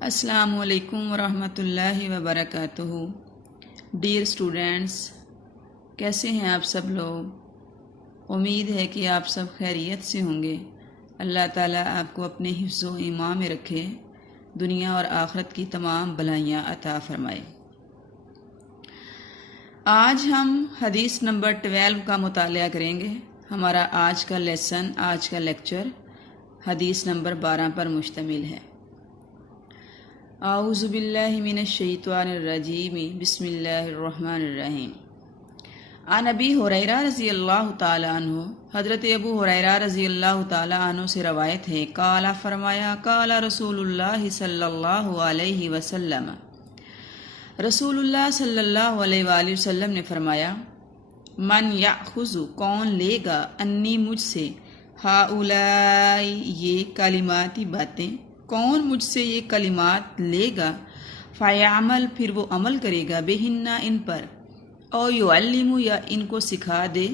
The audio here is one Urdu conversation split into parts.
السلام علیکم ورحمۃ اللہ وبرکاتہ۔ ڈیئر اسٹوڈینٹس، کیسے ہیں آپ سب لوگ؟ امید ہے کہ آپ سب خیریت سے ہوں گے۔ اللہ تعالیٰ آپ کو اپنے حفظ و ایمان میں رکھے، دنیا اور آخرت کی تمام بھلائیاں عطا فرمائے۔ آج ہم حدیث نمبر 12 کا مطالعہ کریں گے۔ ہمارا آج کا لیسن، آج کا لیکچر حدیث نمبر 12 پر مشتمل ہے۔ اعوذ باللہ من الشیطان الرجیم، بسم اللہ الرحمن الرحیم۔ عن ابی ہریرہ رضی اللہ تعالیٰ عنہ، حضرت ابو ہریرہ رضی اللہ تعالیٰ عنہ سے روایت ہے، قال فرمایا، قال رسول اللہ صلی اللہ علیہ وسلم، رسول اللہ صلی اللہ علیہ وآلہ وسلم نے فرمایا، من یأخذ، کون لے گا، انی، مجھ سے، ہؤلاء، یہ کلماتی باتیں، کون مجھ سے یہ کلمات لے گا، فیعمل، پھر وہ عمل کرے گا، بہن، ان پر، او یعلم، یا ان کو سکھا دے،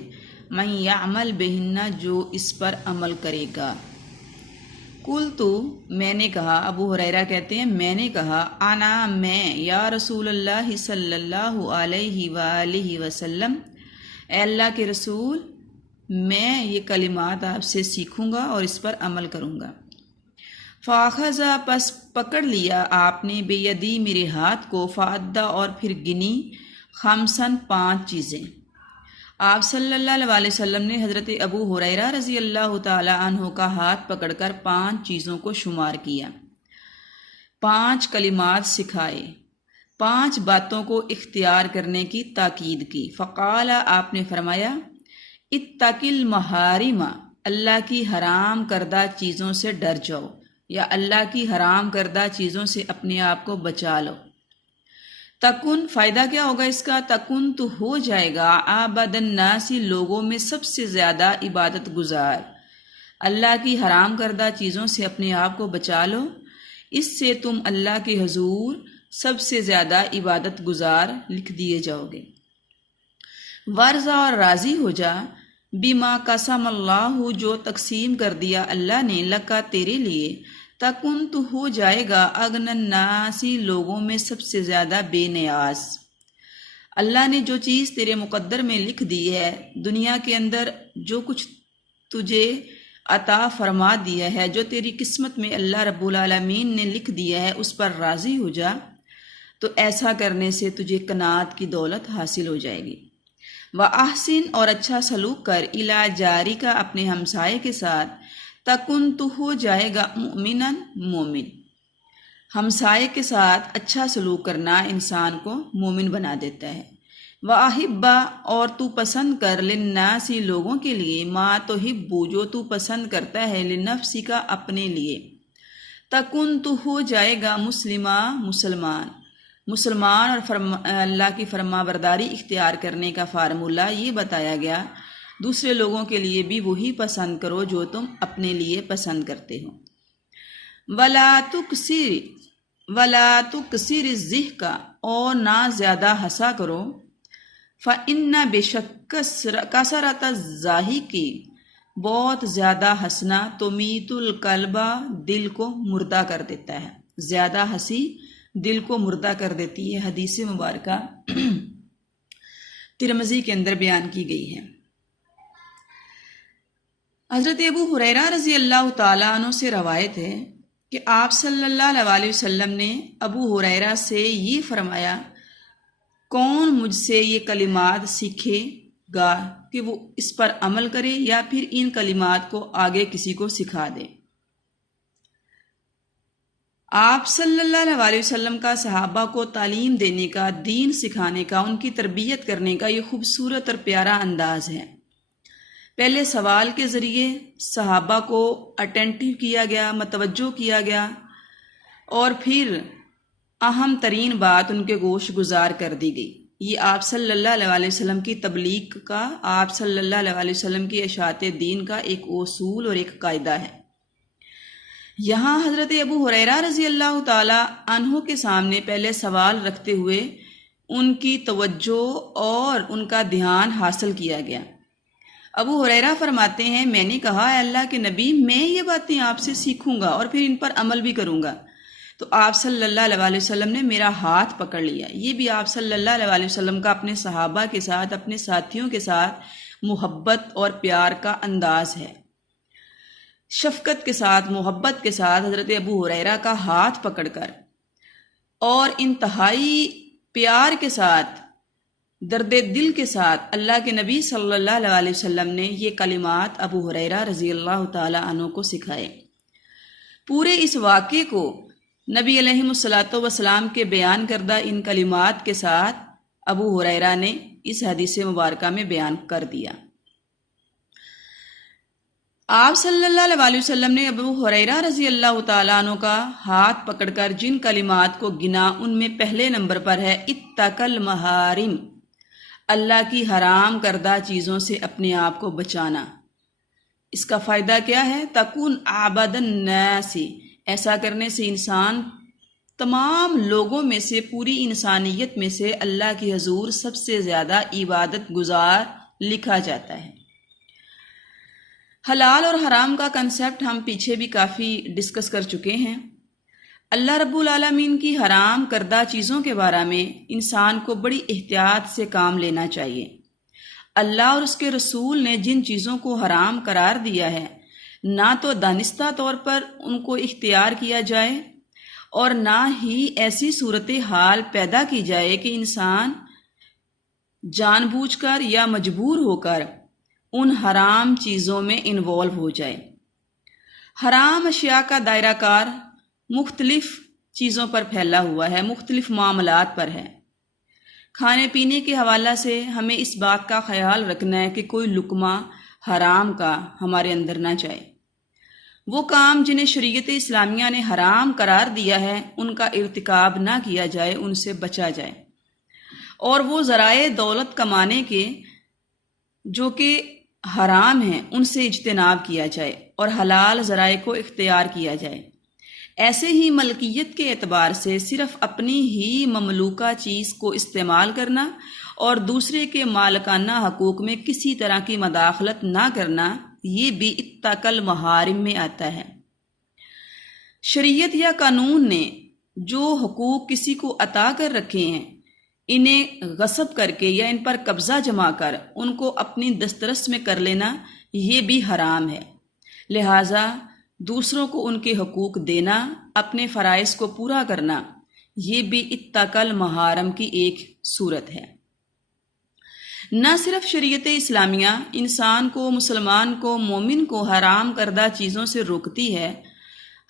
من یعمل بہن، جو اس پر عمل کرے گا۔ قلت، میں نے کہا، ابو ہریرہ کہتے ہیں میں نے کہا، انا، میں، یا رسول اللہ صلی اللہ علیہ وآلہ وسلم، اے اللہ کے رسول، میں یہ کلمات آپ سے سیکھوں گا اور اس پر عمل کروں گا۔ فاخذ، پس پکڑ لیا آپ نے، بیدی، میرے ہاتھ کو، فعدا، اور پھر گنی، خمسن، 5 چیزیں۔ آپ صلی اللہ علیہ وسلم نے حضرت ابو ہریرہ رضی اللہ تعالی عنہ کا ہاتھ پکڑ کر 5 چیزوں کو شمار کیا، 5 کلمات سکھائے، 5 باتوں کو اختیار کرنے کی تاکید کی۔ فقال، آپ نے فرمایا، اتق المحارم، اللہ کی حرام کردہ چیزوں سے ڈر جاؤ، یا اللہ کی حرام کردہ چیزوں سے اپنے آپ کو بچا لو۔ تکن، فائدہ کیا ہوگا اس کا؟ تکن، تو ہو جائے گا، عبد الناس، لوگوں میں سب سے زیادہ عبادت گزار۔ اللہ کی حرام کردہ چیزوں سے اپنے آپ کو بچا لو، اس سے تم اللہ کے حضور سب سے زیادہ عبادت گزار لکھ دیے جاؤ گے۔ ورضا، اور راضی ہو جا، بما قسم اللہ، جو تقسیم کر دیا اللہ نے، لکا، تیرے لیے، تکن، تو ہو جائے گا، اغنی الناس، لوگوں میں سب سے زیادہ بے نیاز۔ اللہ نے جو چیز تیرے مقدر میں لکھ دی ہے، دنیا کے اندر جو کچھ تجھے عطا فرما دیا ہے، جو تیری قسمت میں اللہ رب العالمین نے لکھ دیا ہے، اس پر راضی ہو جا، تو ایسا کرنے سے تجھے قناعت کی دولت حاصل ہو جائے گی۔ وَأَحْسِن، اور اچھا سلوک کر، اِلیٰ جارِکَ، اپنے ہمسائے کے ساتھ، تکن، تو ہو جائے گا، مؤمناً، مومن۔ ہمسائے کے ساتھ اچھا سلوک کرنا انسان کو مومن بنا دیتا ہے۔ وَأَحِبَّ، اور تو پسند کر، للناس، لوگوں کے لیے، ما تحب، جو تو پسند کرتا ہے، لنفسک، اپنے لیے۔ تکن، تو ہو جائے گا، مسلمہ، مسلمان اور اللہ کی فرما برداری اختیار کرنے کا فارمولہ یہ بتایا گیا، دوسرے لوگوں کے لیے بھی وہی پسند کرو جو تم اپنے لیے پسند کرتے ہو۔ وَلَا تُكْثِرِ الضِّحْكَ، اور نہ زیادہ ہنسا کرو، فَإِنَّ، بے شک، کثرۃ الضَّاحِكِ، بہت زیادہ ہنسنا، تُمِیتُ الْقَلْبَ، دل کو مردہ کر دیتا ہے، زیادہ ہنسی دل کو مردہ کر دیتی ہے۔ حدیث مبارکہ ترمذی کے اندر بیان کی گئی ہے۔ حضرت ابو ہریرہ رضی اللہ تعالیٰ عنہ سے روایت ہے کہ آپ صلی اللہ علیہ وسلم نے ابو ہریرہ سے یہ فرمایا، کون مجھ سے یہ کلمات سیکھے گا کہ وہ اس پر عمل کرے، یا پھر ان کلمات کو آگے کسی کو سکھا دے۔ آپ صلی اللہ علیہ وسلم کا صحابہ کو تعلیم دینے کا، دین سکھانے کا، ان کی تربیت کرنے کا یہ خوبصورت اور پیارا انداز ہے۔ پہلے سوال کے ذریعے صحابہ کو اٹینٹیو کیا گیا، متوجہ کیا گیا، اور پھر اہم ترین بات ان کے گوش گزار کر دی گئی۔ یہ آپ صلی اللہ علیہ وسلم کی تبلیغ کا، آپ صلی اللہ علیہ وسلم کی اشاعت دین کا ایک اصول اور ایک قاعدہ ہے۔ یہاں حضرت ابو ہریرہ رضی اللہ تعالی عنہ کے سامنے پہلے سوال رکھتے ہوئے ان کی توجہ اور ان کا دھیان حاصل کیا گیا۔ ابو ہریرہ فرماتے ہیں، میں نے کہا، اے اللہ کے نبی، میں یہ باتیں آپ سے سیکھوں گا اور پھر ان پر عمل بھی کروں گا، تو آپ صلی اللہ علیہ وسلم نے میرا ہاتھ پکڑ لیا۔ یہ بھی آپ صلی اللہ علیہ وسلم کا اپنے صحابہ کے ساتھ، اپنے ساتھیوں کے ساتھ محبت اور پیار کا انداز ہے۔ شفقت کے ساتھ، محبت کے ساتھ حضرت ابو ہریرہ کا ہاتھ پکڑ کر اور انتہائی پیار کے ساتھ، درد دل کے ساتھ اللہ کے نبی صلی اللہ علیہ وسلم نے یہ کلمات ابو ہریرہ رضی اللہ تعالی عنہ کو سکھائے۔ پورے اس واقعے کو نبی علیہ الصلوۃ والسلام کے بیان کردہ ان کلمات کے ساتھ ابو ہریرہ نے اس حدیث مبارکہ میں بیان کر دیا۔ آپ صلی اللہ علیہ وسلم نے ابو ہریرہ رضی اللہ تعالیٰ عنہ کا ہاتھ پکڑ کر جن کلمات کو گنا، ان میں پہلے نمبر پر ہے اتق المحارم، اللہ کی حرام کردہ چیزوں سے اپنے آپ کو بچانا۔ اس کا فائدہ کیا ہے؟ تکون عبد الناس، ایسا کرنے سے انسان تمام لوگوں میں سے، پوری انسانیت میں سے اللہ کی حضور سب سے زیادہ عبادت گزار لکھا جاتا ہے۔ حلال اور حرام کا کنسیپٹ ہم پیچھے بھی کافی ڈسکس کر چکے ہیں۔ اللہ رب العالمین کی حرام کردہ چیزوں کے بارے میں انسان کو بڑی احتیاط سے کام لینا چاہیے۔ اللہ اور اس کے رسول نے جن چیزوں کو حرام قرار دیا ہے، نہ تو دانستہ طور پر ان کو اختیار کیا جائے اور نہ ہی ایسی صورتحال پیدا کی جائے کہ انسان جان بوجھ کر یا مجبور ہو کر ان حرام چیزوں میں انوالو ہو جائے۔ حرام اشیاء کا دائرہ کار مختلف چیزوں پر پھیلا ہوا ہے، مختلف معاملات پر ہے۔ کھانے پینے کے حوالہ سے ہمیں اس بات کا خیال رکھنا ہے کہ کوئی لقمہ حرام کا ہمارے اندر نہ جائے۔ وہ کام جنہیں شریعت اسلامیہ نے حرام قرار دیا ہے ان کا ارتکاب نہ کیا جائے، ان سے بچا جائے، اور وہ ذرائع دولت کمانے کے جو کہ حرام ہیں ان سے اجتناب کیا جائے اور حلال ذرائع کو اختیار کیا جائے۔ ایسے ہی ملکیت کے اعتبار سے صرف اپنی ہی مملوکہ چیز کو استعمال کرنا اور دوسرے کے مالکانہ حقوق میں کسی طرح کی مداخلت نہ کرنا، یہ بھی اتق المحارم میں آتا ہے۔ شریعت یا قانون نے جو حقوق کسی کو عطا کر رکھے ہیں، انہیں غصب کر کے یا ان پر قبضہ جما کر ان کو اپنی دسترس میں کر لینا، یہ بھی حرام ہے۔ لہٰذا دوسروں کو ان کے حقوق دینا، اپنے فرائض کو پورا کرنا، یہ بھی اتق المحارم کی ایک صورت ہے۔ نہ صرف شریعت اسلامیہ انسان کو، مسلمان کو، مومن کو حرام کردہ چیزوں سے روکتی ہے،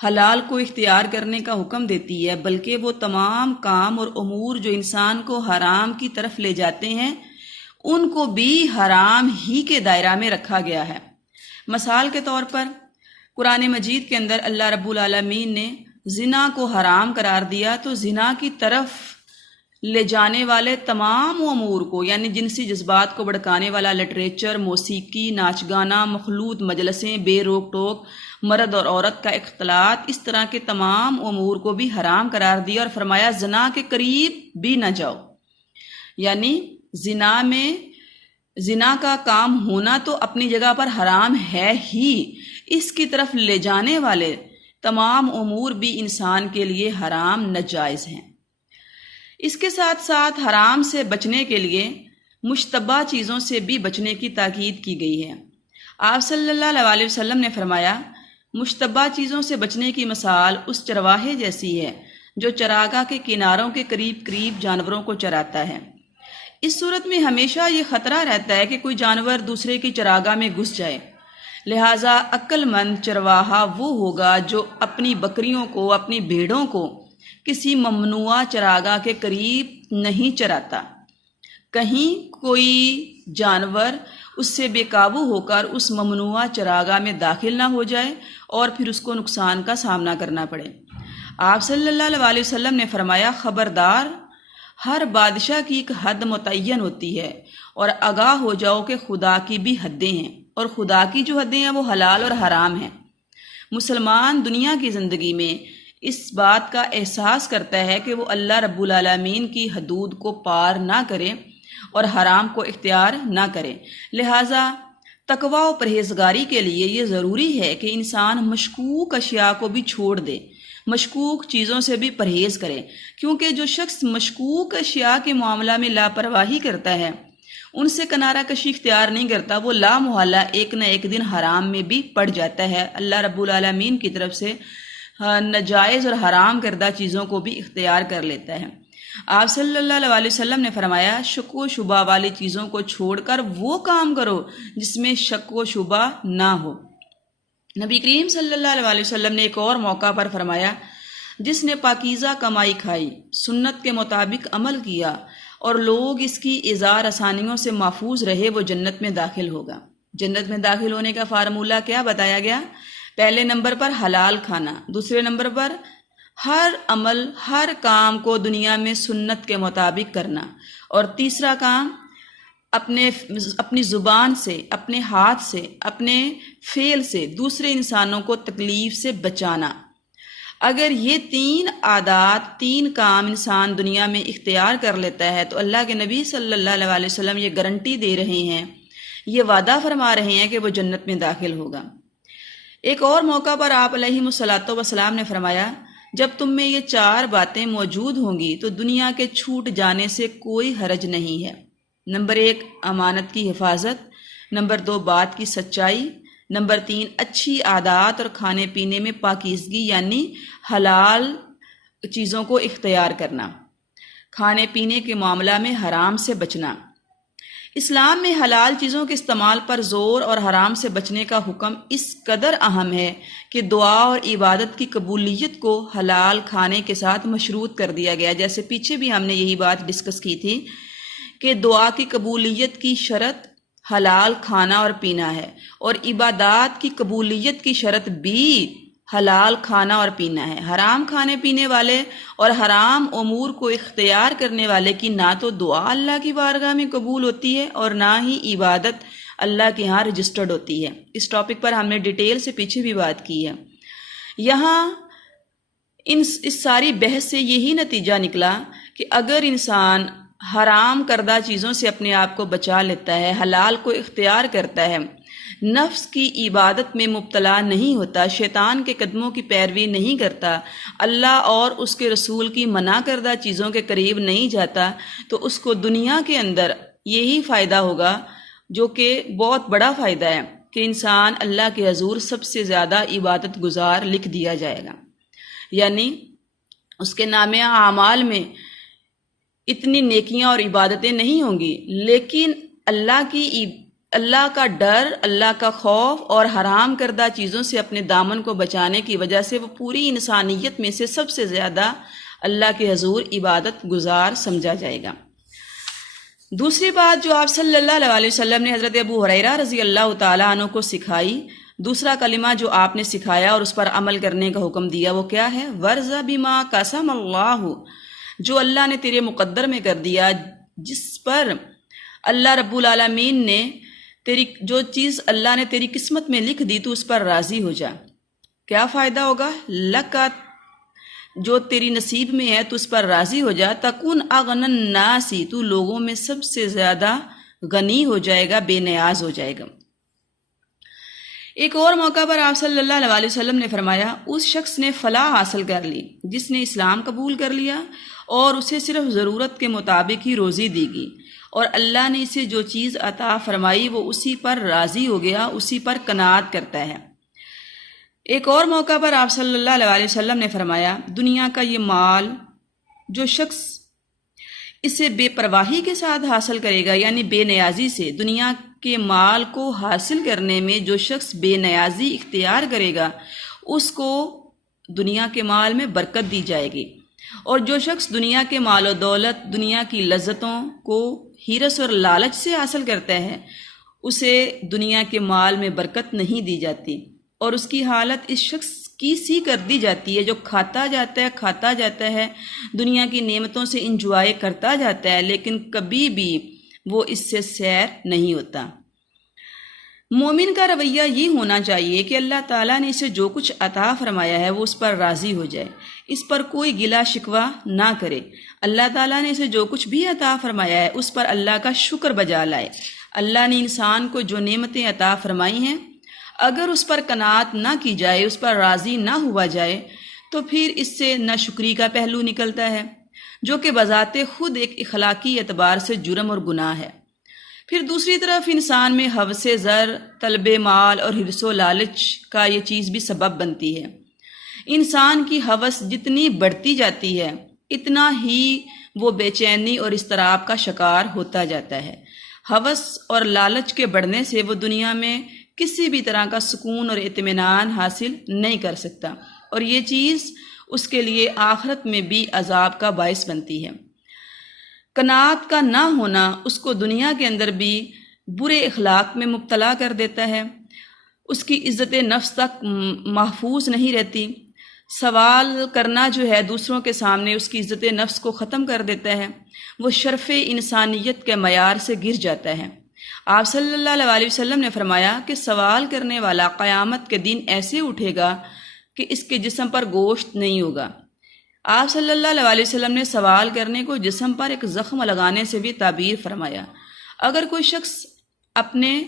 حلال کو اختیار کرنے کا حکم دیتی ہے، بلکہ وہ تمام کام اور امور جو انسان کو حرام کی طرف لے جاتے ہیں ان کو بھی حرام ہی کے دائرہ میں رکھا گیا ہے۔ مثال کے طور پر قرآن مجید کے اندر اللہ رب العالمین نے زنا کو حرام قرار دیا، تو زنا کی طرف لے جانے والے تمام امور کو، یعنی جنسی جذبات کو بھڑکانے والا لٹریچر، موسیقی، ناچ گانا، مخلوط مجلسیں، بے روک ٹوک، مرد اور عورت کا اختلاط، اس طرح کے تمام امور کو بھی حرام قرار دیا اور فرمایا زنا کے قریب بھی نہ جاؤ۔ یعنی زنا کا کام ہونا تو اپنی جگہ پر حرام ہے ہی، اس کی طرف لے جانے والے تمام امور بھی انسان کے لیے حرام ناجائز ہیں۔ اس کے ساتھ ساتھ حرام سے بچنے کے لیے مشتبہ چیزوں سے بھی بچنے کی تاکید کی گئی ہے۔ آپ صلی اللہ علیہ وسلم نے فرمایا، مشتبہ چیزوں سے بچنے کی مثال اس چرواہے جیسی ہے جو چراگاہ کے کناروں کے قریب قریب جانوروں کو چراتا ہے۔ اس صورت میں ہمیشہ یہ خطرہ رہتا ہے کہ کوئی جانور دوسرے کی چراگاہ میں گھس جائے، لہٰذا عقل مند چرواہا وہ ہوگا جو اپنی بکریوں کو، اپنی بھیڑوں کو کسی ممنوعہ چراگاہ کے قریب نہیں چراتا۔ کہیں کوئی جانور اس سے بے قابو ہو کر اس ممنوعہ چراگاہ میں داخل نہ ہو جائے اور پھر اس کو نقصان کا سامنا کرنا پڑے۔ آپ صلی اللہ علیہ وسلم نے فرمایا، خبردار، ہر بادشاہ کی ایک حد متعین ہوتی ہے، اور آگاہ ہو جاؤ کہ خدا کی بھی حدیں ہیں، اور خدا کی جو حدیں ہیں وہ حلال اور حرام ہیں۔ مسلمان دنیا کی زندگی میں اس بات کا احساس کرتا ہے کہ وہ اللہ رب العالمین کی حدود کو پار نہ کرے اور حرام کو اختیار نہ کرے، لہٰذا تقویٰ و پرہیزگاری کے لیے یہ ضروری ہے کہ انسان مشکوک اشیاء کو بھی چھوڑ دے، مشکوک چیزوں سے بھی پرہیز کرے، کیونکہ جو شخص مشکوک اشیاء کے معاملہ میں لاپرواہی کرتا ہے، ان سے کنارہ کشی اختیار نہیں کرتا، وہ لا محالہ ایک نہ ایک دن حرام میں بھی پڑ جاتا ہے۔ اللہ رب العالمین کی طرف سے ناجائز اور حرام کردہ چیزوں کو بھی اختیار کر لیتا ہے۔ آپ صلی اللہ علیہ وسلم نے فرمایا، شک و شبہ والی چیزوں کو چھوڑ کر وہ کام کرو جس میں شک و شبہ نہ ہو۔ نبی کریم صلی اللہ علیہ وسلم نے ایک اور موقع پر فرمایا، جس نے پاکیزہ کمائی کھائی، سنت کے مطابق عمل کیا اور لوگ اس کی اظہار آسانیوں سے محفوظ رہے، وہ جنت میں داخل ہوگا۔ جنت میں داخل ہونے کا فارمولہ کیا بتایا گیا؟ پہلے نمبر پر حلال کھانا، دوسرے نمبر پر ہر عمل، ہر کام کو دنیا میں سنت کے مطابق کرنا، اور تیسرا کام اپنی زبان سے، اپنے ہاتھ سے، اپنے فعل سے دوسرے انسانوں کو تکلیف سے بچانا۔ اگر یہ 3 عادات، 3 کام انسان دنیا میں اختیار کر لیتا ہے تو اللہ کے نبی صلی اللہ علیہ وسلم یہ گارنٹی دے رہے ہیں، یہ وعدہ فرما رہے ہیں کہ وہ جنت میں داخل ہوگا۔ ایک اور موقع پر آپ علیہ الصلوۃ والسلام نے فرمایا، جب تم میں یہ 4 باتیں موجود ہوں گی تو دنیا کے چھوٹ جانے سے کوئی حرج نہیں ہے۔ نمبر 1 امانت کی حفاظت، نمبر 2 بات کی سچائی، نمبر 3 اچھی عادات اور کھانے پینے میں پاکیزگی، یعنی حلال چیزوں کو اختیار کرنا، کھانے پینے کے معاملہ میں حرام سے بچنا۔ اسلام میں حلال چیزوں کے استعمال پر زور اور حرام سے بچنے کا حکم اس قدر اہم ہے کہ دعا اور عبادت کی قبولیت کو حلال کھانے کے ساتھ مشروط کر دیا گیا۔ جیسے پیچھے بھی ہم نے یہی بات ڈسکس کی تھی کہ دعا کی قبولیت کی شرط حلال کھانا اور پینا ہے، اور عبادات کی قبولیت کی شرط بھی حلال کھانا اور پینا ہے۔ حرام کھانے پینے والے اور حرام امور کو اختیار کرنے والے کی نہ تو دعا اللہ کی بارگاہ میں قبول ہوتی ہے اور نہ ہی عبادت اللہ کے ہاں رجسٹرڈ ہوتی ہے۔ اس ٹاپک پر ہم نے ڈیٹیل سے پیچھے بھی بات کی ہے۔ یہاں اس ساری بحث سے یہی نتیجہ نکلا کہ اگر انسان حرام کردہ چیزوں سے اپنے آپ کو بچا لیتا ہے، حلال کو اختیار کرتا ہے، نفس کی عبادت میں مبتلا نہیں ہوتا، شیطان کے قدموں کی پیروی نہیں کرتا، اللہ اور اس کے رسول کی منع کردہ چیزوں کے قریب نہیں جاتا، تو اس کو دنیا کے اندر یہی فائدہ ہوگا، جو کہ بہت بڑا فائدہ ہے، کہ انسان اللہ کے حضور سب سے زیادہ عبادت گزار لکھ دیا جائے گا، یعنی اس کے نامہ اعمال میں اتنی نیکیاں اور عبادتیں نہیں ہوں گی، لیکن اللہ کا ڈر، اللہ کا خوف اور حرام کردہ چیزوں سے اپنے دامن کو بچانے کی وجہ سے وہ پوری انسانیت میں سے سب سے زیادہ اللہ کے حضور عبادت گزار سمجھا جائے گا۔ دوسری بات جو آپ صلی اللہ علیہ وسلم نے حضرت ابو ہریرہ رضی اللہ تعالیٰ عنہ کو سکھائی، دوسرا کلمہ جو آپ نے سکھایا اور اس پر عمل کرنے کا حکم دیا، وہ کیا ہے؟ وَرْضَ بِمَا قَسَمَ اللَّهُ، جو اللہ نے تیرے مقدر میں کر دیا، جس پر اللہ رب العالمین نے جو چیز اللہ نے تیری قسمت میں لکھ دی تو اس پر راضی ہو جا۔ کیا فائدہ ہوگا؟ لکا، جو تیری نصیب میں ہے تو اس پر راضی ہو جا، تکون اغنى الناس، تو لوگوں میں سب سے زیادہ غنی ہو جائے گا، بے نیاز ہو جائے گا۔ ایک اور موقع پر آپ صلی اللہ علیہ وسلم نے فرمایا، اس شخص نے فلاح حاصل کر لی جس نے اسلام قبول کر لیا اور اسے صرف ضرورت کے مطابق ہی روزی دی گئی، اور اللہ نے اسے جو چیز عطا فرمائی وہ اسی پر راضی ہو گیا، اسی پر قناعت کرتا ہے۔ ایک اور موقع پر آپ صلی اللہ علیہ وسلم نے فرمایا، دنیا کا یہ مال جو شخص اسے بے پرواہی کے ساتھ حاصل کرے گا، یعنی بے نیازی سے، دنیا کے مال کو حاصل کرنے میں جو شخص بے نیازی اختیار کرے گا اس کو دنیا کے مال میں برکت دی جائے گی، اور جو شخص دنیا کے مال و دولت، دنیا کی لذتوں کو ہرس اور لالچ سے حاصل کرتا ہے، اسے دنیا کے مال میں برکت نہیں دی جاتی، اور اس کی حالت اس شخص کی سی کر دی جاتی ہے جو کھاتا جاتا ہے دنیا کی نعمتوں سے انجوائے کرتا جاتا ہے، لیکن کبھی بھی وہ اس سے سیر نہیں ہوتا۔ مومن کا رویہ یہ ہونا چاہیے کہ اللہ تعالیٰ نے اسے جو کچھ عطا فرمایا ہے وہ اس پر راضی ہو جائے، اس پر کوئی گلہ شکوہ نہ کرے۔ اللہ تعالیٰ نے اسے جو کچھ بھی عطا فرمایا ہے اس پر اللہ کا شکر بجا لائے۔ اللہ نے انسان کو جو نعمتیں عطا فرمائی ہیں، اگر اس پر قناعت نہ کی جائے، اس پر راضی نہ ہوا جائے، تو پھر اس سے ناشکری کا پہلو نکلتا ہے، جو کہ بذات خود ایک اخلاقی اعتبار سے جرم اور گناہ ہے۔ پھر دوسری طرف انسان میں ہوس زر، طلب مال اور حرص و لالچ کا یہ چیز بھی سبب بنتی ہے۔ انسان کی ہوس جتنی بڑھتی جاتی ہے اتنا ہی وہ بے چینی اور اضطراب کا شکار ہوتا جاتا ہے۔ ہوس اور لالچ کے بڑھنے سے وہ دنیا میں کسی بھی طرح کا سکون اور اطمینان حاصل نہیں کر سکتا، اور یہ چیز اس کے لیے آخرت میں بھی عذاب کا باعث بنتی ہے۔ قناعت کا نہ ہونا اس کو دنیا کے اندر بھی برے اخلاق میں مبتلا کر دیتا ہے، اس کی عزت نفس تک محفوظ نہیں رہتی۔ سوال کرنا جو ہے دوسروں کے سامنے اس کی عزت نفس کو ختم کر دیتا ہے، وہ شرف انسانیت کے معیار سے گر جاتا ہے۔ آپ صلی اللہ علیہ وسلم نے فرمایا کہ سوال کرنے والا قیامت کے دن ایسے اٹھے گا کہ اس کے جسم پر گوشت نہیں ہوگا۔ آپ صلی اللہ علیہ وسلم نے سوال کرنے کو جسم پر ایک زخم لگانے سے بھی تعبیر فرمایا۔ اگر کوئی شخص اپنے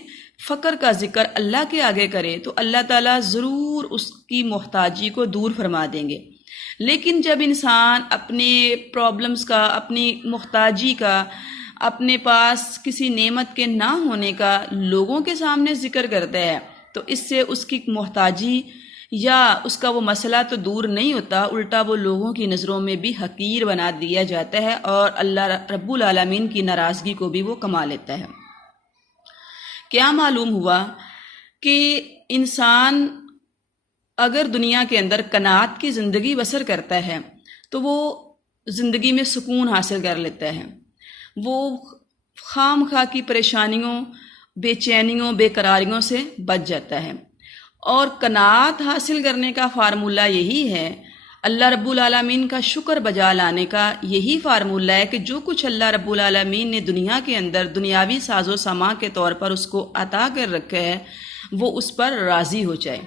فقر کا ذکر اللہ کے آگے کرے تو اللہ تعالیٰ ضرور اس کی محتاجی کو دور فرما دیں گے، لیکن جب انسان اپنے پرابلمز کا، اپنی محتاجی کا، اپنے پاس کسی نعمت کے نہ ہونے کا لوگوں کے سامنے ذکر کرتا ہے تو اس سے اس کی محتاجی یا اس کا وہ مسئلہ تو دور نہیں ہوتا، الٹا وہ لوگوں کی نظروں میں بھی حقیر بنا دیا جاتا ہے اور اللہ رب العالمین کی ناراضگی کو بھی وہ کما لیتا ہے۔ کیا معلوم ہوا کہ انسان اگر دنیا کے اندر قناعت کی زندگی بسر کرتا ہے تو وہ زندگی میں سکون حاصل کر لیتا ہے، وہ خام خواہ کی پریشانیوں، بے چینیوں، بے قراریوں سے بچ جاتا ہے۔ اور قناعت حاصل کرنے کا فارمولہ یہی ہے، اللہ رب العالمین کا شکر بجا لانے کا یہی فارمولہ ہے کہ جو کچھ اللہ رب العالمین نے دنیا کے اندر دنیاوی ساز و سامان کے طور پر اس کو عطا کر رکھا ہے وہ اس پر راضی ہو جائے،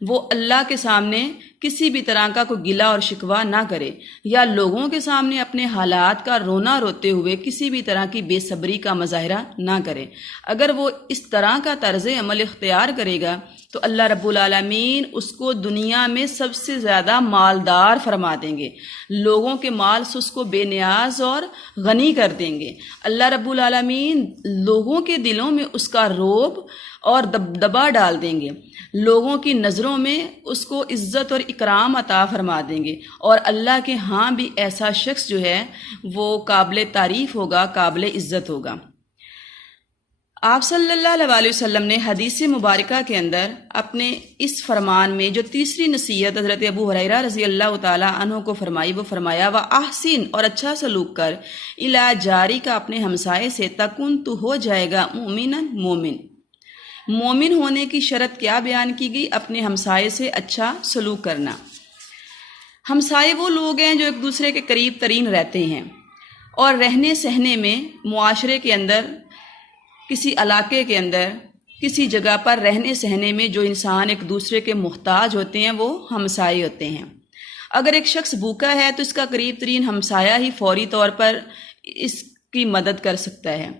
وہ اللہ کے سامنے کسی بھی طرح کا کوئی گلہ اور شکوہ نہ کرے، یا لوگوں کے سامنے اپنے حالات کا رونا روتے ہوئے کسی بھی طرح کی بے صبری کا مظاہرہ نہ کرے۔ اگر وہ اس طرح کا طرز عمل اختیار کرے گا تو اللہ رب العالمین اس کو دنیا میں سب سے زیادہ مالدار فرما دیں گے، لوگوں کے مال سے اس کو بے نیاز اور غنی کر دیں گے۔ اللہ رب العالمین لوگوں کے دلوں میں اس کا رعب اور دبدبا ڈال دیں گے، لوگوں کی نظروں میں اس کو عزت اور اکرام عطا فرما دیں گے، اور اللہ کے ہاں بھی ایسا شخص جو ہے وہ قابل تعریف ہوگا، قابل عزت ہوگا۔ آپ صلی اللہ علیہ وسلم نے حدیث مبارکہ کے اندر اپنے اس فرمان میں جو تیسری نصیحت حضرت ابو ہریرہ رضی اللہ تعالی عنہ کو فرمائی، وہ فرمایا وَأَحْسِن، اور اچھا سلوک کر، اِلَىٰ جاری کا، اپنے ہمسائے سے، تکن، تو ہو جائے گا، مؤمناً، مومن۔ مومن ہونے کی شرط کیا بیان کی گئی؟ اپنے ہمسائے سے اچھا سلوک کرنا۔ ہمسائے وہ لوگ ہیں جو ایک دوسرے کے قریب ترین رہتے ہیں، اور رہنے سہنے میں، معاشرے کے اندر، کسی علاقے کے اندر، کسی جگہ پر رہنے سہنے میں جو انسان ایک دوسرے کے محتاج ہوتے ہیں وہ ہمسائے ہوتے ہیں۔ اگر ایک شخص بھوکا ہے تو اس کا قریب ترین ہمسایہ ہی فوری طور پر اس کی مدد کر سکتا ہے۔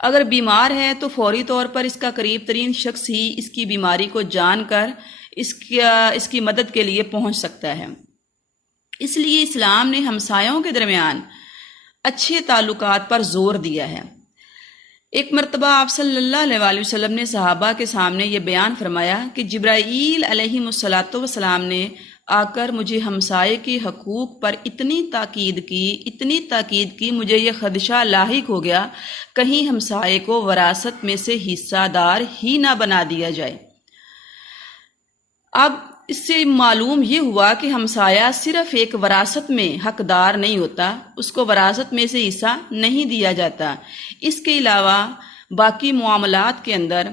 اگر بیمار ہے تو فوری طور پر اس کا قریب ترین شخص ہی اس کی بیماری کو جان کر اس کی مدد کے لیے پہنچ سکتا ہے۔ اس لیے اسلام نے ہمسایوں کے درمیان اچھے تعلقات پر زور دیا ہے۔ ایک مرتبہ آپ صلی اللہ علیہ وسلم نے صحابہ کے سامنے یہ بیان فرمایا کہ جبرائیل علیہ السلام نے آ کر مجھے ہمسائے کے حقوق پر اتنی تاکید کی، مجھے یہ خدشہ لاحق ہو گیا کہیں ہمسائے کو وراثت میں سے حصہ دار ہی نہ بنا دیا جائے۔ اب اس سے معلوم یہ ہوا کہ ہمسایہ صرف ایک وراثت میں حقدار نہیں ہوتا، اس کو وراثت میں سے حصہ نہیں دیا جاتا، اس کے علاوہ باقی معاملات کے اندر،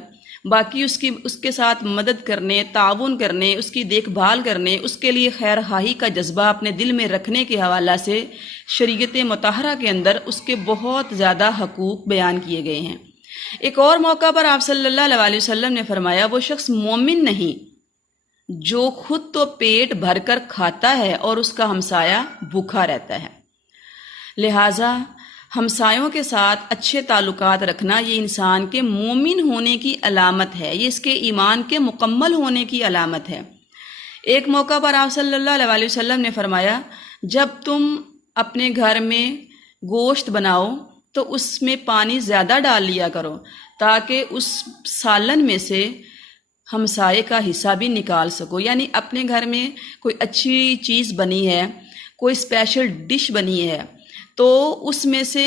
باقی اس کے ساتھ مدد کرنے، تعاون کرنے، اس کی دیکھ بھال کرنے، اس کے لیے خیر خواہی کا جذبہ اپنے دل میں رکھنے کے حوالہ سے شریعت مطہرہ کے اندر اس کے بہت زیادہ حقوق بیان کیے گئے ہیں۔ ایک اور موقع پر آپ صلی اللہ علیہ وسلم نے فرمایا وہ شخص مومن نہیں جو خود تو پیٹ بھر کر کھاتا ہے اور اس کا ہمسایہ بھوکا رہتا ہے۔ لہٰذا ہمسایوں کے ساتھ اچھے تعلقات رکھنا یہ انسان کے مومن ہونے کی علامت ہے، یہ اس کے ایمان کے مکمل ہونے کی علامت ہے۔ ایک موقع پر آپ صلی اللہ علیہ وسلم نے فرمایا، جب تم اپنے گھر میں گوشت بناؤ تو اس میں پانی زیادہ ڈال لیا کرو تاکہ اس سالن میں سے ہمسائے کا حصہ بھی نکال سکو۔ یعنی اپنے گھر میں کوئی اچھی چیز بنی ہے، کوئی اسپیشل ڈش بنی ہے، تو اس میں سے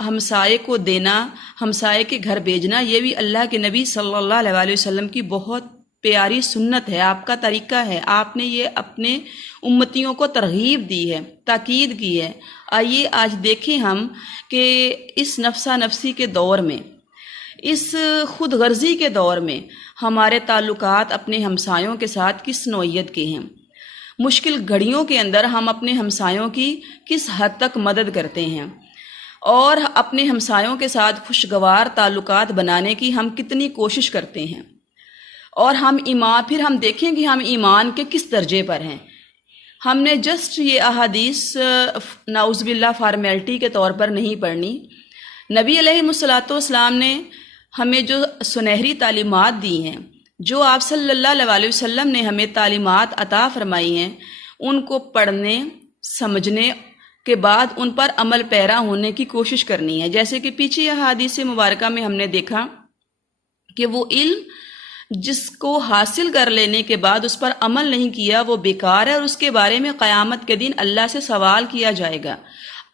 ہمسائے کو دینا، ہمسائے کے گھر بھیجنا، یہ بھی اللہ کے نبی صلی اللہ علیہ وسلم کی بہت پیاری سنت ہے، آپ کا طریقہ ہے۔ آپ نے یہ اپنے امتیوں کو ترغیب دی ہے، تاکید کی ہے۔ آئیے آج دیکھیں ہم کہ اس نفسا نفسی کے دور میں، اس خود غرضی کے دور میں ہمارے تعلقات اپنے ہمسایوں کے ساتھ کس نوعیت کے ہیں۔ مشکل گھڑیوں کے اندر ہم اپنے ہمسایوں کی کس حد تک مدد کرتے ہیں، اور اپنے ہمسایوں کے ساتھ خوشگوار تعلقات بنانے کی ہم کتنی کوشش کرتے ہیں، اور پھر ہم دیکھیں کہ ہم ایمان کے کس درجے پر ہیں۔ ہم نے جسٹ یہ احادیث نعوذ باللہ فارمیلٹی کے طور پر نہیں پڑھنی۔ نبی علیہ الصلوۃ والسلام نے ہمیں جو سنہری تعلیمات دی ہیں، جو آپ صلی اللہ علیہ وسلم نے ہمیں تعلیمات عطا فرمائی ہیں، ان کو پڑھنے، سمجھنے کے بعد ان پر عمل پیرا ہونے کی کوشش کرنی ہے۔ جیسے کہ پیچھے احادیث مبارکہ میں ہم نے دیکھا کہ وہ علم جس کو حاصل کر لینے کے بعد اس پر عمل نہیں کیا وہ بیکار ہے، اور اس کے بارے میں قیامت کے دن اللہ سے سوال کیا جائے گا۔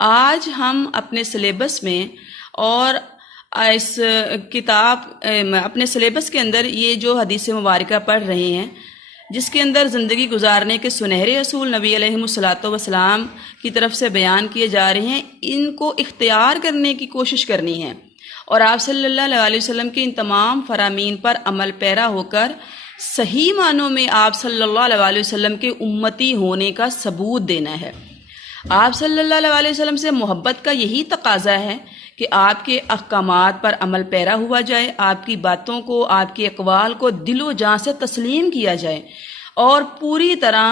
آج ہم اپنے سلیبس میں اور اس کتاب اپنے سلیبس کے اندر یہ جو حدیث مبارکہ پڑھ رہے ہیں، جس کے اندر زندگی گزارنے کے سنہرے اصول نبی علیہ الصلوۃ والسلام کی طرف سے بیان کیے جا رہے ہیں، ان کو اختیار کرنے کی کوشش کرنی ہے، اور آپ صلی اللہ علیہ وسلم کے ان تمام فرامین پر عمل پیرا ہو کر صحیح معنوں میں آپ صلی اللہ علیہ وسلم کے امتی ہونے کا ثبوت دینا ہے۔ آپ صلی اللہ علیہ وسلم سے محبت کا یہی تقاضا ہے کہ آپ کے احکامات پر عمل پیرا ہوا جائے، آپ کی باتوں کو، آپ کی اقوال کو دل و جان سے تسلیم کیا جائے، اور پوری طرح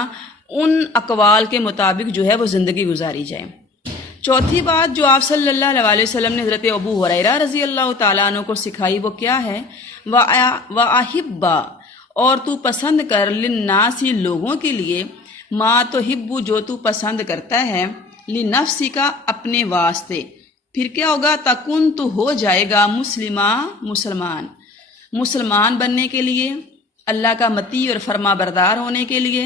ان اقوال کے مطابق جو ہے وہ زندگی گزاری جائے۔ چوتھی بات جو آپ صلی اللہ علیہ وسلم نے حضرت ابو ہریرہ رضی اللہ تعالیٰ عنہ کو سکھائی وہ کیا ہے؟ وَأَحِبَّ، اور تو پسند کر، للناس لوگوں کے لیے، ما تحب جو تو پسند کرتا ہے، لنفسی کا اپنے واسطے۔ پھر کیا ہوگا؟ تکن تو ہو جائے گا مسلمان بننے کے لیے، اللہ کا مطیع اور فرما بردار ہونے کے لیے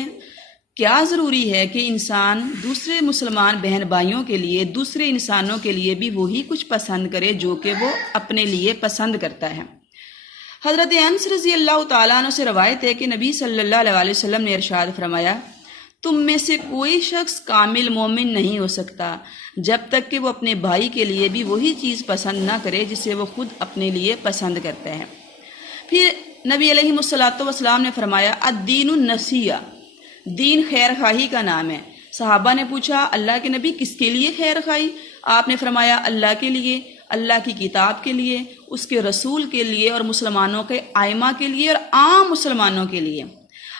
کیا ضروری ہے کہ انسان دوسرے مسلمان بہن بھائیوں کے لیے، دوسرے انسانوں کے لیے بھی وہی کچھ پسند کرے جو کہ وہ اپنے لیے پسند کرتا ہے۔ حضرت انس رضی اللہ تعالیٰ عنہ سے روایت ہے کہ نبی صلی اللہ علیہ وسلم نے ارشاد فرمایا، تم میں سے کوئی شخص کامل مومن نہیں ہو سکتا جب تک کہ وہ اپنے بھائی کے لیے بھی وہی چیز پسند نہ کرے جسے وہ خود اپنے لیے پسند کرتا ہے۔ پھر نبی علیہ الصلوۃ والسلام نے فرمایا، الدین النصیحہ، دین خیر خواہی کا نام ہے۔ صحابہ نے پوچھا، اللہ کے نبی کس کے لیے خیر خواہی؟ آپ نے فرمایا، اللہ کے لیے، اللہ کی کتاب کے لیے، اس کے رسول کے لیے، اور مسلمانوں کے ائمہ کے لیے، اور عام مسلمانوں کے لیے۔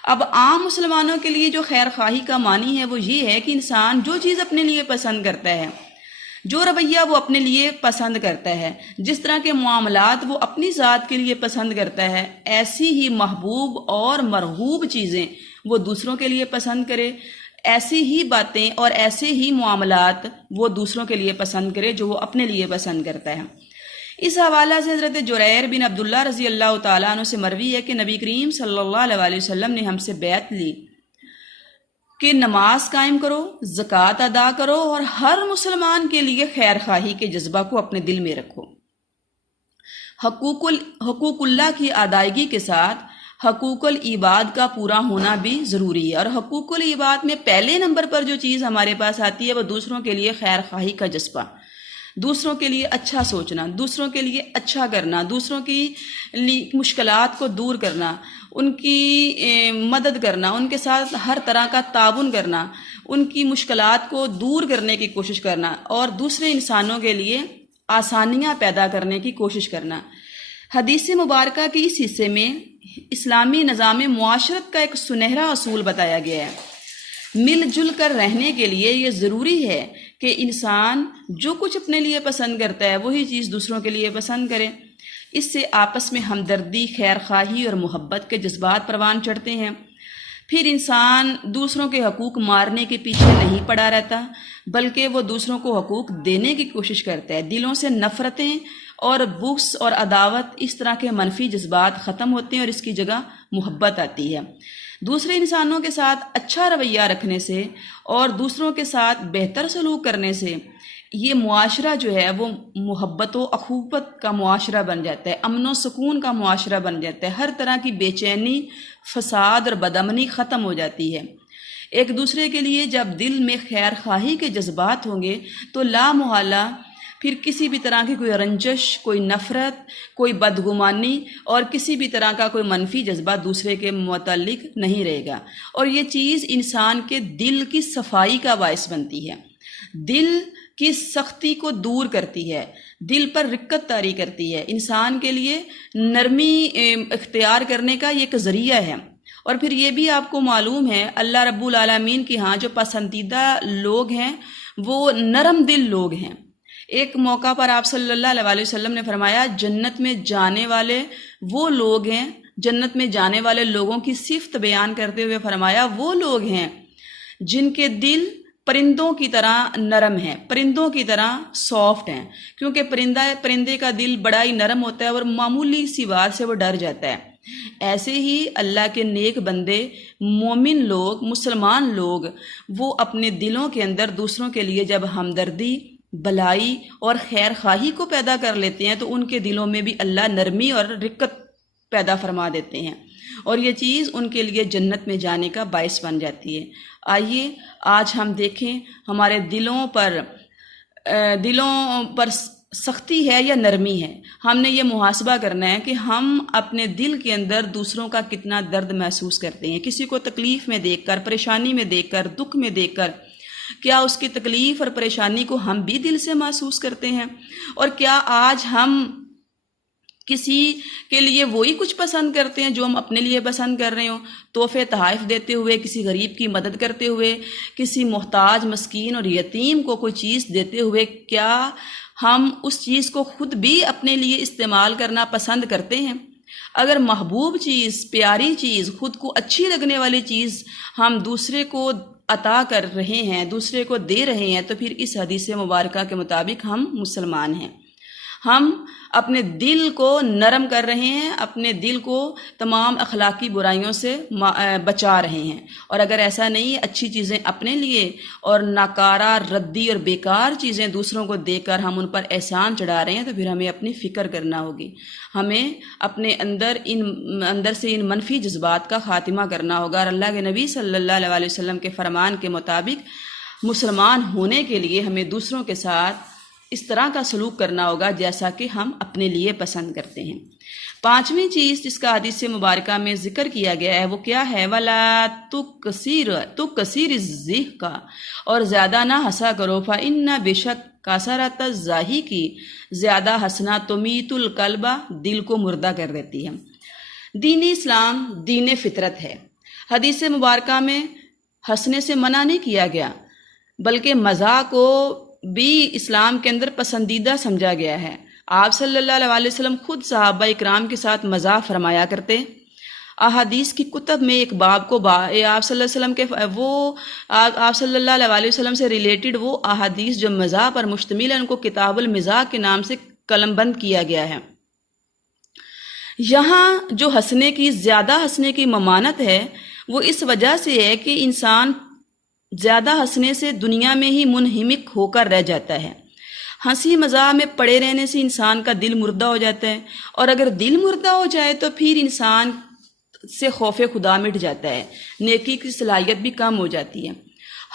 اب عام مسلمانوں کے لیے جو خیر خواہی کا معنی ہے وہ یہ ہے کہ انسان جو چیز اپنے لیے پسند کرتا ہے، جو رویہ وہ اپنے لیے پسند کرتا ہے، جس طرح کے معاملات وہ اپنی ذات کے لیے پسند کرتا ہے، ایسی ہی محبوب اور مرغوب چیزیں وہ دوسروں کے لیے پسند کرے، ایسی ہی باتیں اور ایسے ہی معاملات وہ دوسروں کے لیے پسند کرے جو وہ اپنے لیے پسند کرتا ہے۔ اس حوالہ سے حضرت جریر بن عبداللہ رضی اللہ تعالیٰ عنہ سے مروی ہے کہ نبی کریم صلی اللہ علیہ وسلم نے ہم سے بیعت لی کہ نماز قائم کرو، زکوٰۃ ادا کرو، اور ہر مسلمان کے لیے خیر خواہی کے جذبہ کو اپنے دل میں رکھو۔ حقوق اللہ کی ادائیگی کے ساتھ حقوق العباد کا پورا ہونا بھی ضروری ہے، اور حقوق العباد میں پہلے نمبر پر جو چیز ہمارے پاس آتی ہے وہ دوسروں کے لیے خیر خواہی کا جذبہ، دوسروں کے لیے اچھا سوچنا، دوسروں کے لیے اچھا کرنا، دوسروں کی مشکلات کو دور کرنا، ان کی مدد کرنا، ان کے ساتھ ہر طرح کا تعاون کرنا، ان کی مشکلات کو دور کرنے کی کوشش کرنا، اور دوسرے انسانوں کے لیے آسانیاں پیدا کرنے کی کوشش کرنا۔ حدیث مبارکہ کے اس حصے میں اسلامی نظام معاشرت کا ایک سنہرا اصول بتایا گیا ہے۔ مل جل کر رہنے کے لیے یہ ضروری ہے کہ انسان جو کچھ اپنے لیے پسند کرتا ہے وہی چیز دوسروں کے لیے پسند کرے۔ اس سے آپس میں ہمدردی، خیر خواہی اور محبت کے جذبات پروان چڑھتے ہیں۔ پھر انسان دوسروں کے حقوق مارنے کے پیچھے نہیں پڑا رہتا، بلکہ وہ دوسروں کو حقوق دینے کی کوشش کرتا ہے۔ دلوں سے نفرتیں اور بغض اور عداوت، اس طرح کے منفی جذبات ختم ہوتے ہیں اور اس کی جگہ محبت آتی ہے۔ دوسرے انسانوں کے ساتھ اچھا رویہ رکھنے سے اور دوسروں کے ساتھ بہتر سلوک کرنے سے یہ معاشرہ جو ہے وہ محبت و اخوت کا معاشرہ بن جاتا ہے، امن و سکون کا معاشرہ بن جاتا ہے، ہر طرح کی بے چینی، فساد اور بدامنی ختم ہو جاتی ہے۔ ایک دوسرے کے لیے جب دل میں خیر خواہی کے جذبات ہوں گے تو لا محالہ پھر کسی بھی طرح کی کوئی رنجش، کوئی نفرت، کوئی بدگمانی اور کسی بھی طرح کا کوئی منفی جذبہ دوسرے کے متعلق نہیں رہے گا، اور یہ چیز انسان کے دل کی صفائی کا باعث بنتی ہے، دل کی سختی کو دور کرتی ہے، دل پر رقت طاری کرتی ہے، انسان کے لیے نرمی اختیار کرنے کا یہ ایک ذریعہ ہے۔ اور پھر یہ بھی آپ کو معلوم ہے اللہ رب العالمین کے ہاں جو پسندیدہ لوگ ہیں وہ نرم دل لوگ ہیں۔ ایک موقع پر آپ صلی اللہ علیہ وسلم نے فرمایا جنت میں جانے والے وہ لوگ ہیں، جنت میں جانے والے لوگوں کی صفت بیان کرتے ہوئے فرمایا وہ لوگ ہیں جن کے دل پرندوں کی طرح نرم ہیں، پرندوں کی طرح سافٹ ہیں، کیونکہ پرندے کا دل بڑا ہی نرم ہوتا ہے اور معمولی سی بات سے وہ ڈر جاتا ہے۔ ایسے ہی اللہ کے نیک بندے، مومن لوگ، مسلمان لوگ، وہ اپنے دلوں کے اندر دوسروں کے لیے جب ہمدردی، بھلائی اور خیر خواہی کو پیدا کر لیتے ہیں تو ان کے دلوں میں بھی اللہ نرمی اور رقت پیدا فرما دیتے ہیں، اور یہ چیز ان کے لیے جنت میں جانے کا باعث بن جاتی ہے۔ آئیے آج ہم دیکھیں ہمارے دلوں پر سختی ہے یا نرمی ہے۔ ہم نے یہ محاسبہ کرنا ہے کہ ہم اپنے دل کے اندر دوسروں کا کتنا درد محسوس کرتے ہیں، کسی کو تکلیف میں دیکھ کر، پریشانی میں دیکھ کر، دکھ میں دیکھ کر، کیا اس کی تکلیف اور پریشانی کو ہم بھی دل سے محسوس کرتے ہیں؟ اور کیا آج ہم کسی کے لیے وہی کچھ پسند کرتے ہیں جو ہم اپنے لیے پسند کر رہے ہوں؟ تحفے تحائف دیتے ہوئے، کسی غریب کی مدد کرتے ہوئے، کسی محتاج مسکین اور یتیم کو کوئی چیز دیتے ہوئے، کیا ہم اس چیز کو خود بھی اپنے لیے استعمال کرنا پسند کرتے ہیں؟ اگر محبوب چیز، پیاری چیز، خود کو اچھی لگنے والی چیز ہم دوسرے کو عطا کر رہے ہیں، دوسرے کو دے رہے ہیں، تو پھر اس حدیث مبارکہ کے مطابق ہم مسلمان ہیں، ہم اپنے دل کو نرم کر رہے ہیں، اپنے دل کو تمام اخلاقی برائیوں سے بچا رہے ہیں۔ اور اگر ایسا نہیں ہے، اچھی چیزیں اپنے لیے اور ناکارہ، ردی اور بیکار چیزیں دوسروں کو دے کر ہم ان پر احسان چڑھا رہے ہیں، تو پھر ہمیں اپنی فکر کرنا ہوگی، ہمیں اپنے اندر سے ان منفی جذبات کا خاتمہ کرنا ہوگا، اور اللہ کے نبی صلی اللہ علیہ وسلم کے فرمان کے مطابق مسلمان ہونے کے لیے ہمیں دوسروں کے ساتھ اس طرح کا سلوک کرنا ہوگا جیسا کہ ہم اپنے لیے پسند کرتے ہیں۔ پانچویں چیز جس کا حدیث مبارکہ میں ذکر کیا گیا ہے وہ کیا ہے؟ وَلَا تُكْثِرِ الضِّحْكَ، اور زیادہ نہ ہنسا کرو، فَإِنَّ بِشَكَّ کثرت الضحک کی زیادہ ہنسنا تمیت القلب، دل کو مردہ کر دیتی ہے۔ دین اسلام دین فطرت ہے، حدیث مبارکہ میں ہنسنے سے منع نہیں کیا گیا، بلکہ مزاح کو بھی اسلام کے اندر پسندیدہ سمجھا گیا ہے۔ آپ صلی اللہ علیہ وسلم خود صحابہ اکرام کے ساتھ مزاح فرمایا کرتے۔ احادیث کی کتب میں ایک باب کو آپ صلی اللہ علیہ وسلم سے ریلیٹڈ وہ احادیث جو مزاح پر مشتمل ہیں ان کو کتاب المزاح کے نام سے قلم بند کیا گیا ہے۔ یہاں جو زیادہ ہنسنے کی ممانت ہے وہ اس وجہ سے ہے کہ انسان زیادہ ہنسنے سے دنیا میں ہی منہمک ہو کر رہ جاتا ہے، ہنسی مزاح میں پڑے رہنے سے انسان کا دل مردہ ہو جاتا ہے، اور اگر دل مردہ ہو جائے تو پھر انسان سے خوف خدا مٹ جاتا ہے، نیکی کی صلاحیت بھی کم ہو جاتی ہے۔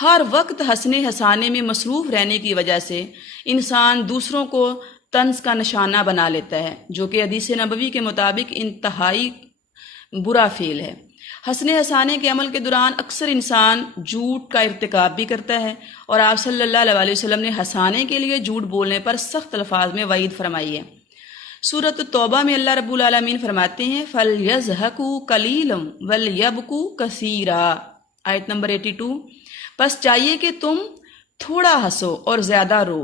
ہر وقت ہنسنے ہنسانے میں مصروف رہنے کی وجہ سے انسان دوسروں کو طنز کا نشانہ بنا لیتا ہے، جو کہ حدیث نبوی کے مطابق انتہائی برا فعل ہے۔ ہنسنے ہنسانے کے عمل کے دوران اکثر انسان جھوٹ کا ارتکاب بھی کرتا ہے، اور آپ صلی اللہ علیہ وسلم نے ہنسانے کے لیے جھوٹ بولنے پر سخت الفاظ میں وعید فرمائی ہے۔ سورۃ التوبہ میں اللہ رب العالمین فرماتے ہیں فَلْيَضْحَكُوا قَلِيلًا وَلْيَبْكُوا كَثِيرًا، آیت نمبر 82۔ بس چاہیے کہ تم تھوڑا ہنسو اور زیادہ رو۔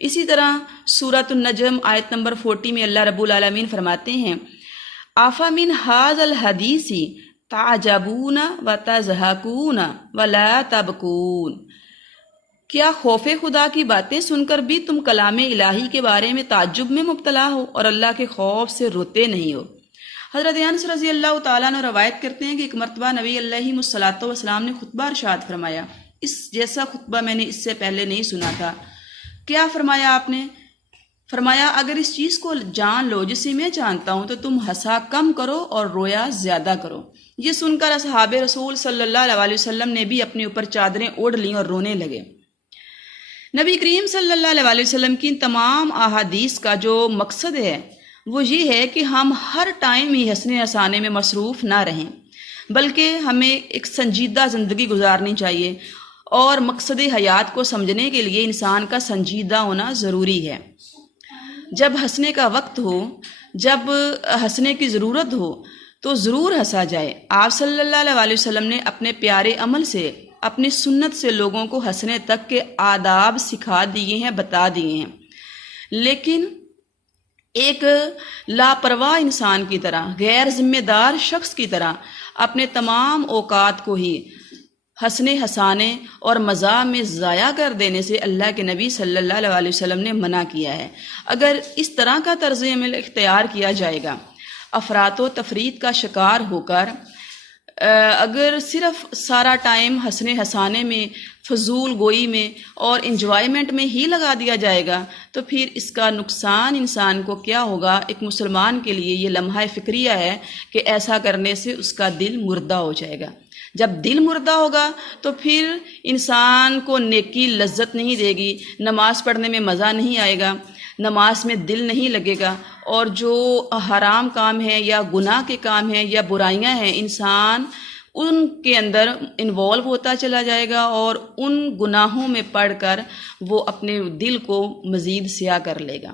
اسی طرح سورۃ النجم آیت نمبر 40 میں اللہ رب العالمین فرماتے ہیں آفَمِنْ هَذَا الْحَدِيثِ تعجبون و تضحکون ولا تبکون، کیا خوف خدا کی باتیں سن کر بھی تم کلام الہی کے بارے میں تعجب میں مبتلا ہو اور اللہ کے خوف سے روتے نہیں ہو؟ حضرت انس رضی اللہ تعالیٰ عنہ روایت کرتے ہیں کہ ایک مرتبہ نبی علیہ الصلوۃ والسلام نے خطبہ ارشاد فرمایا، اس جیسا خطبہ میں نے اس سے پہلے نہیں سنا تھا۔ کیا فرمایا آپ نے؟ فرمایا، اگر اس چیز کو جان لو جسے میں جانتا ہوں تو تم ہنسا کم کرو اور رویا زیادہ کرو۔ یہ سن کر اصحاب رسول صلی اللہ علیہ وسلم نے بھی اپنے اوپر چادریں اوڑھ لیں اور رونے لگے۔ نبی کریم صلی اللہ علیہ وسلم کی تمام احادیث کا جو مقصد ہے وہ یہ ہے کہ ہم ہر ٹائم ہی ہنسنے ہنسانے میں مصروف نہ رہیں، بلکہ ہمیں ایک سنجیدہ زندگی گزارنی چاہیے، اور مقصد حیات کو سمجھنے کے لیے انسان کا سنجیدہ ہونا ضروری ہے۔ جب ہنسنے کا وقت ہو، جب ہنسنے کی ضرورت ہو تو ضرور ہنسا جائے۔ آپ صلی اللہ علیہ وسلم نے اپنے پیارے عمل سے، اپنی سنت سے لوگوں کو ہنسنے تک کے آداب سکھا دیے ہیں، بتا دیے ہیں، لیکن ایک لاپرواہ انسان کی طرح، غیر ذمہ دار شخص کی طرح اپنے تمام اوقات کو ہی ہنسنے ہنسانے اور مزاح میں ضائع کر دینے سے اللہ کے نبی صلی اللہ علیہ وسلم نے منع کیا ہے۔ اگر اس طرح کا طرز عمل اختیار کیا جائے گا، افراط و تفریط کا شکار ہو کر اگر صرف سارا ٹائم ہنسنے ہنسانے میں، فضول گوئی میں اور انجوائمنٹ میں ہی لگا دیا جائے گا تو پھر اس کا نقصان انسان کو کیا ہوگا؟ ایک مسلمان کے لیے یہ لمحہ فکریہ ہے کہ ایسا کرنے سے اس کا دل مردہ ہو جائے گا۔ جب دل مردہ ہوگا تو پھر انسان کو نیکی لذت نہیں دے گی، نماز پڑھنے میں مزہ نہیں آئے گا، نماز میں دل نہیں لگے گا، اور جو حرام کام ہے یا گناہ کے کام ہیں یا برائیاں ہیں، انسان ان کے اندر انوالو ہوتا چلا جائے گا اور ان گناہوں میں پڑھ کر وہ اپنے دل کو مزید سیاہ کر لے گا۔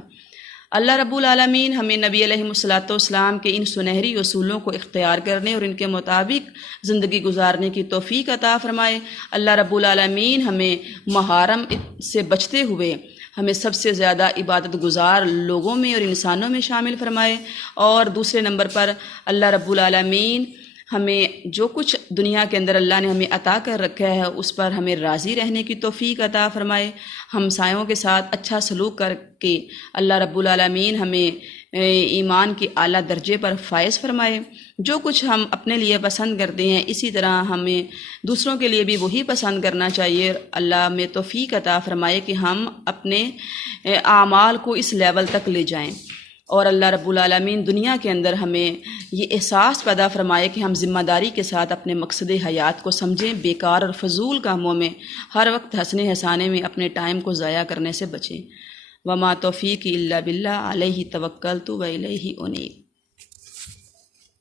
اللہ رب العالمین ہمیں نبی علیہ الصلوۃ والسلام کے ان سنہری اصولوں کو اختیار کرنے اور ان کے مطابق زندگی گزارنے کی توفیق عطا فرمائے۔ اللہ رب العالمین ہمیں محارم سے بچتے ہوئے ہمیں سب سے زیادہ عبادت گزار لوگوں میں اور انسانوں میں شامل فرمائے، اور دوسرے نمبر پر اللہ رب العالمین ہمیں جو کچھ دنیا کے اندر اللہ نے ہمیں عطا کر رکھا ہے اس پر ہمیں راضی رہنے کی توفیق عطا فرمائے۔ ہمسایوں کے ساتھ اچھا سلوک کر کے اللہ رب العالمین ہمیں ایمان کے اعلیٰ درجے پر فائز فرمائے۔ جو کچھ ہم اپنے لیے پسند کرتے ہیں اسی طرح ہمیں دوسروں کے لیے بھی وہی پسند کرنا چاہیے۔ اللہ میں توفیق عطا فرمائے کہ ہم اپنے اعمال کو اس لیول تک لے جائیں، اور اللہ رب العالمین دنیا کے اندر ہمیں یہ احساس پیدا فرمائے کہ ہم ذمہ داری کے ساتھ اپنے مقصد حیات کو سمجھیں، بیکار اور فضول کاموں میں ہر وقت ہنسنے ہنسانے میں اپنے ٹائم کو ضائع کرنے سے بچیں۔ وما توفیقی الا باللہ، علیہ توکلت و الیہ انیب۔